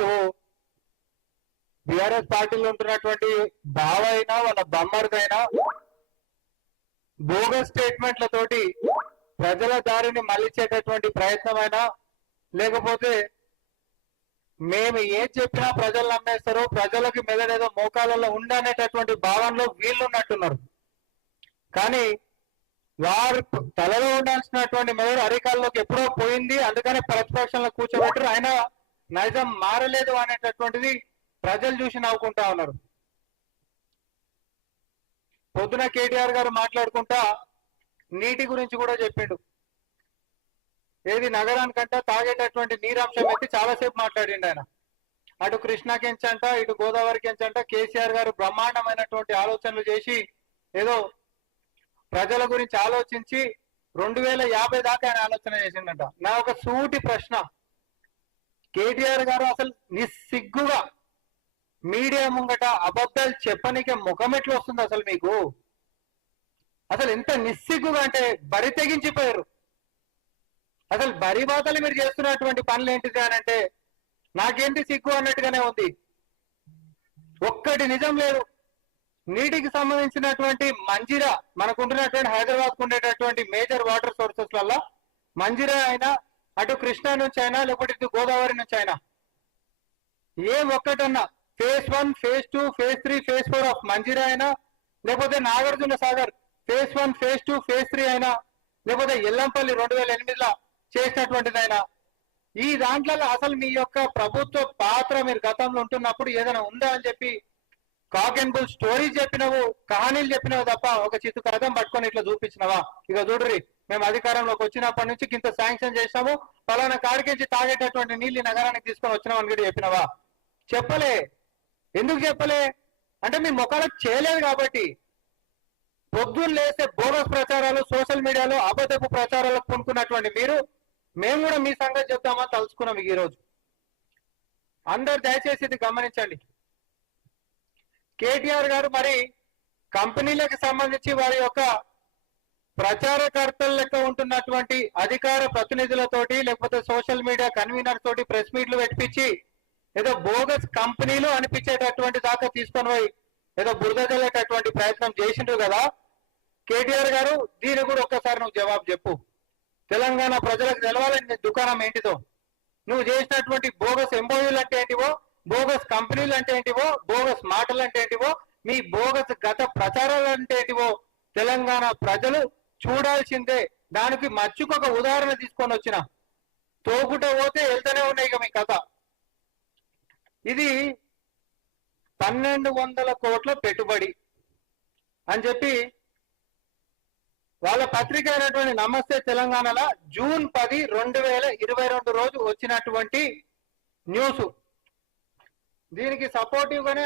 అటు బీఆర్ఎస్ పార్టీలో ఉంటున్నటువంటి బావ అయినా వాళ్ళ బొమ్మరిదైనా బోగస్ స్టేట్మెంట్లతోటి ప్రజల దారిని మళ్లించేటటువంటి ప్రయత్నమైనా లేకపోతే మేము ఏం చెప్పినా ప్రజలు నమ్మేస్తారు, ప్రజలకి మెదడేదో మోకాలలో ఉండనేటటువంటి భావనలో వీళ్ళు ఉన్నట్టున్నారు. కానీ వారు తలలో ఉండాల్సినటువంటి మెదడు అరికాల్లోకి ఎప్పుడో పోయింది, అందుకనే ప్రతిపక్షంలో కూర్చోబెట్టరు. అయినా నైజం మారలేదు అనేటటువంటిది ప్రజలు చూసి నవ్వుకుంటా ఉన్నారు. పొద్దున కేటీఆర్ గారు మాట్లాడుకుంటా నీటి గురించి కూడా చెప్పిండు. ఏది నగరానికంట తాగేటటువంటి నీరాంశం ఎత్తి చాలాసేపు మాట్లాడిండు ఆయన. అటు కృష్ణాకెంచంట ఇటు గోదావరికెంచంట కేసీఆర్ గారు బ్రహ్మాండమైనటువంటి ఆలోచనలు చేసి ఏదో ప్రజల గురించి ఆలోచించి 2050 దాకా ఆయన ఆలోచన చేసిండట. నా ఒక సూటి ప్రశ్న, కేటీఆర్ గారు అసలు నిస్సిగ్గుగా మీడియా ముంగట అబద్ధాలు చెప్పనికే ముఖం ఎట్లా వస్తుంది అసలు మీకు? అసలు ఎంత నిస్సిగ్గుగా అంటే బరి తెగించిపోయారు. అసలు బరి బాతలు మీరు చేస్తున్నటువంటి పనులు ఏంటిది అని అంటే నాకేంటి సిగ్గు అన్నట్టుగానే ఉంది. ఒక్కటి నిజం లేదు. నీటికి సంబంధించినటువంటి మంజిరా మనకుంటున్నటువంటి హైదరాబాద్ ఉండేటటువంటి మేజర్ వాటర్ సోర్సెస్ వల్ల మంజిరా అయినా అటు కృష్ణా నుంచి అయినా లేకపోతే ఇటు గోదావరి నుంచి అయినా ఏం ఒక్కటన్నా phase 1, phase 2, phase 3, phase 4 of Manjira అయినా లేకపోతే Nagarjuna Sagar phase 1, phase 2, phase 3 అయినా లేకపోతే ఎల్లంపల్లి 2008లో చేసినటువంటిదైనా ఈ దాంట్లో అసలు మీ యొక్క ప్రభుత్వ పాత్ర మీరు గతంలో ఉంటున్నప్పుడు ఏదైనా ఉందా అని చెప్పి కాక్ అండ్ బుల్ స్టోరీస్ చెప్పినవు, కహానీలు చెప్పినవు తప్ప ఒక చిత్తు కథం పట్టుకొని ఇట్లా చూపించినవా? ఇక చూడరి, మేము అధికారంలోకి వచ్చినప్పటి నుంచి ఇంత శాంక్షన్ చేసినాము, పలానా కాడికించి తాగేటటువంటి నీళ్ళు నగరానికి తీసుకొని వచ్చినామని కూడా చెప్పినవా? చెప్పలే. ఎందుకు చెప్పలే అంటే మీ ముఖాలకు చేయలేదు కాబట్టి. పొద్దున్న లేస్తే బోగస్ ప్రచారాలు సోషల్ మీడియాలో అబద్ధపు ప్రచారాలకు కొనుక్కున్నటువంటి మీరు, మేము కూడా మీ సంగతి చెప్తామని తలుచుకున్నాం ఈ రోజు. అందరు దయచేసి ఇది గమనించండి. కేటీఆర్ గారు మరి కంపెనీలకు సంబంధించి వారి యొక్క ప్రచారకర్తల లెక్క ఉంటున్నటువంటి అధికార ప్రతినిధులతోటి లేకపోతే సోషల్ మీడియా కన్వీనర్ తోటి ప్రెస్ మీట్లు పెట్టించి ఏదో బోగస్ కంపెనీలు అనిపించేటటువంటి దాకా తీసుకొని పోయి ఏదో బురద జల్లేటటువంటి ప్రయత్నం చేసిండ్రు కదా కేటీఆర్ గారు. దీని కూడా ఒక్కసారి నువ్వు జవాబు చెప్పు. తెలంగాణ ప్రజలకు తెలవాలని దుకాణం ఏంటిదో, నువ్వు చేసినటువంటి బోగస్ ఎంఓయూలు అంటే ఏంటివో, బోగస్ కంపెనీలు అంటే ఏంటివో, బోగస్ మాటలు అంటే ఏంటివో, మీ బోగస్ గత ప్రచారాలు అంటే ఏంటివో తెలంగాణ ప్రజలు చూడాల్సిందే. దానికి మచ్చుకొక ఉదాహరణ తీసుకొని వచ్చిన తోగుట పోతే వెళ్తూనే ఉన్నాయి ఇక మీ కథ. ఇది 1200 కోట్ల పెట్టుబడి అని చెప్పి వాళ్ళ పత్రిక అయినటువంటి నమస్తే తెలంగాణలో జూన్ 10, 2022 రోజు వచ్చినటువంటి న్యూస్. దీనికి సపోర్టివ్ గానే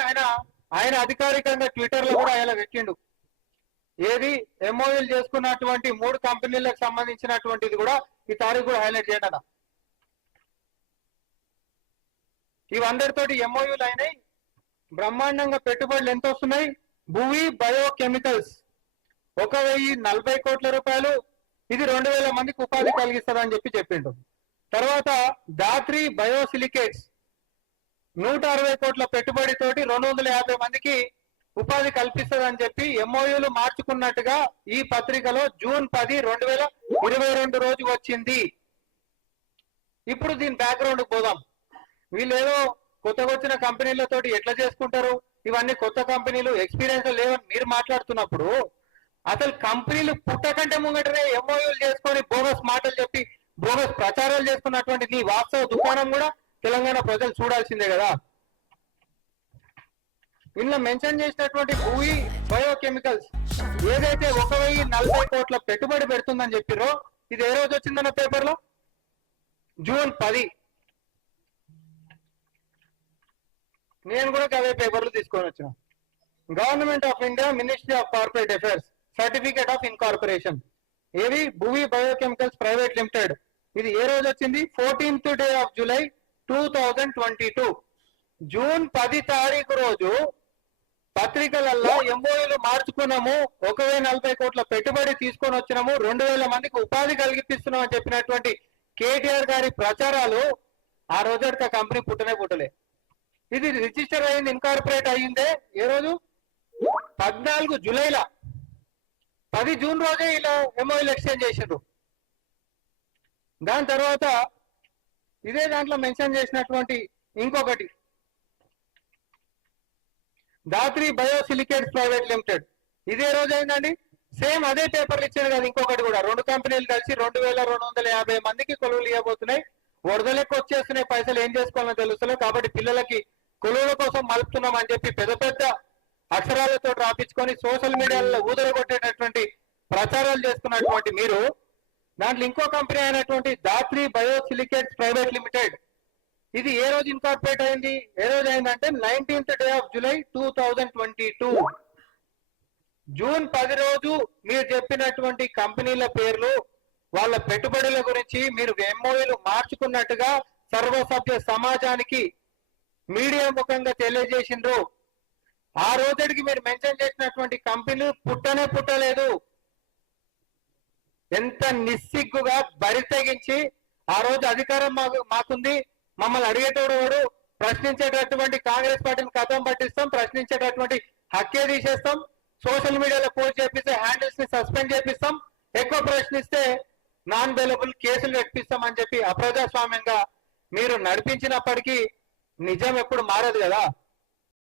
ఆయన అధికారికంగా ట్విట్టర్ లో కూడా ఆయన పెట్టిండు. ఏది ఎంఓయూలు చేసుకున్నటువంటి 3 కంపెనీలకు సంబంధించినటువంటిది కూడా ఈ తారీఖు కూడా హైలైట్ చేయడం. ఇవందరితోటి ఎంఓయూలు అయినాయి. బ్రహ్మాండంగా పెట్టుబడులు ఎంత వస్తున్నాయి? భూవి బయోకెమికల్స్ 1040 కోట్ల రూపాయలు, ఇది 2000 మందికి ఉపాధి కలిగిస్తుందని చెప్పి చెప్పిండు. తర్వాత దాత్రి బయోసిలికేట్స్ 160 కోట్ల పెట్టుబడితోటి 250 మందికి ఉపాధి కల్పిస్తుందని చెప్పి ఎంఓయూలు మార్చుకున్నట్టుగా ఈ పత్రికలో జూన్ 10, 2022 రోజు వచ్చింది. ఇప్పుడు దీని బ్యాక్గ్రౌండ్ పోదాం. వీళ్ళు ఏదో కొత్తగా వచ్చిన కంపెనీలతోటి ఎట్లా చేసుకుంటారు, ఇవన్నీ కొత్త కంపెనీలు, ఎక్స్పీరియన్స్ లేవని మీరు మాట్లాడుతున్నప్పుడు అసలు కంపెనీలు పుట్టకంటే ముంగటనే ఎంఓయూలు చేసుకొని బోగస్ మాటలు చెప్పి బోగస్ ప్రచారాలు చేసుకున్నటువంటి నీ వాస్తవ దుకాణం కూడా తెలంగాణ ప్రజలు చూడాల్సిందే కదా. ఇందులో మెన్షన్ చేసినటువంటి భూమి బయోకెమికల్స్ ఏదైతే 1040 కోట్ల పెట్టుబడి పెడుతుందని చెప్పిరో ఇది ఏ రోజు వచ్చిందన్న పేపర్లో? జూన్ 10. నేను కూడా అవే పేపర్లు తీసుకొని వచ్చిన. Government of India, ministry of corporate affairs, certificate of incorporation, ఏవి భూమి బయోకెమికల్స్ ప్రైవేట్ లిమిటెడ్. ఇది ఏ రోజు వచ్చింది? 14th day of July 2022. June 10 తారీఖు రోజు పత్రికలలో ఎంఓయూలు మార్చుకున్నాము, 1040 కోట్ల పెట్టుబడి తీసుకొని వచ్చినాము, 2000 మందికి ఉపాధి కలిగిస్తున్నాం అని చెప్పినటువంటి కేటీఆర్ గారి ప్రచారాలు ఆ రోజు కంపెనీ పుట్టనే పుట్టలే. ఇది రిజిస్టర్ అయింది, ఇన్కార్పొరేట్ అయ్యిందే ఏ రోజు 14 జూలైలో, 10 జూన్ రోజే ఇలా ఎంఓయూలు ఎక్స్చేంజ్ చేసిండ్రు. దాని తర్వాత ఇదే దాంట్లో మెన్షన్ చేసినటువంటి ఇంకొకటి దాత్రి బయోసిలికేట్స్ ప్రైవేట్ లిమిటెడ్, ఇదే రోజు అయిందండి. సేమ్ అదే పేపర్లు ఇచ్చారు కదా. ఇంకొకటి కూడా 2 కంపెనీలు కలిసి 2250 మందికి కొలువులు ఇవ్వబోతున్నాయి. వరదలకు వచ్చేస్తున్నాయి పైసలు, ఏం చేసుకోవాలని తెలుస్తలేదు. కాబట్టి పిల్లలకి కొలువుల కోసం మలుపుతున్నాం అని చెప్పి పెద్ద పెద్ద అక్షరాలతో రాపించుకొని సోషల్ మీడియాలో ఊదరగొట్టేటటువంటి ప్రచారాలు చేస్తున్నటువంటి మీరు, దాంట్లో ఇంకో కంపెనీ అయినటువంటి దాత్రి బయోసిలికేట్స్ ప్రైవేట్ లిమిటెడ్, ఇది ఏ రోజు ఇన్కార్పొరేట్ అయింది, ఏ రోజు అయిందంటే 19th day of July 2022. June 10 రోజు మీరు చెప్పినటువంటి కంపెనీల పేర్లు, వాళ్ళ పెట్టుబడుల గురించి మీరు ఎంఓయూలు మార్చుకున్నట్టుగా సర్వసభ్య సమాజానికి మీడియా ముఖంగా తెలియజేసిండ్రు. ఆ రోజుకి మీరు మెన్షన్ చేసినటువంటి కంపెనీలు పుట్టనే పుట్టలేదు. ఎంత నిస్సిగ్గుగా బరితెగించి, ఆ రోజు అధికారం మాకుంది, మమ్మల్ని అడిగేటోడు వాడు, ప్రశ్నించేటటువంటి కాంగ్రెస్ పార్టీని కథం పట్టిస్తాం, ప్రశ్నించేటటువంటి హక్కే తీసేస్తాం, సోషల్ మీడియాలో పోస్ట్ చేపిస్తే హ్యాండిల్స్ ని సస్పెండ్ చేపిస్తాం, ఎక్కువ ప్రశ్నిస్తే నాన్ బెయిలబుల్ కేసులు పెట్టిస్తాం అని చెప్పి అప్రజాస్వామ్యంగా మీరు నడిపించినప్పటికీ నిజం ఎప్పుడు మారదు కదా.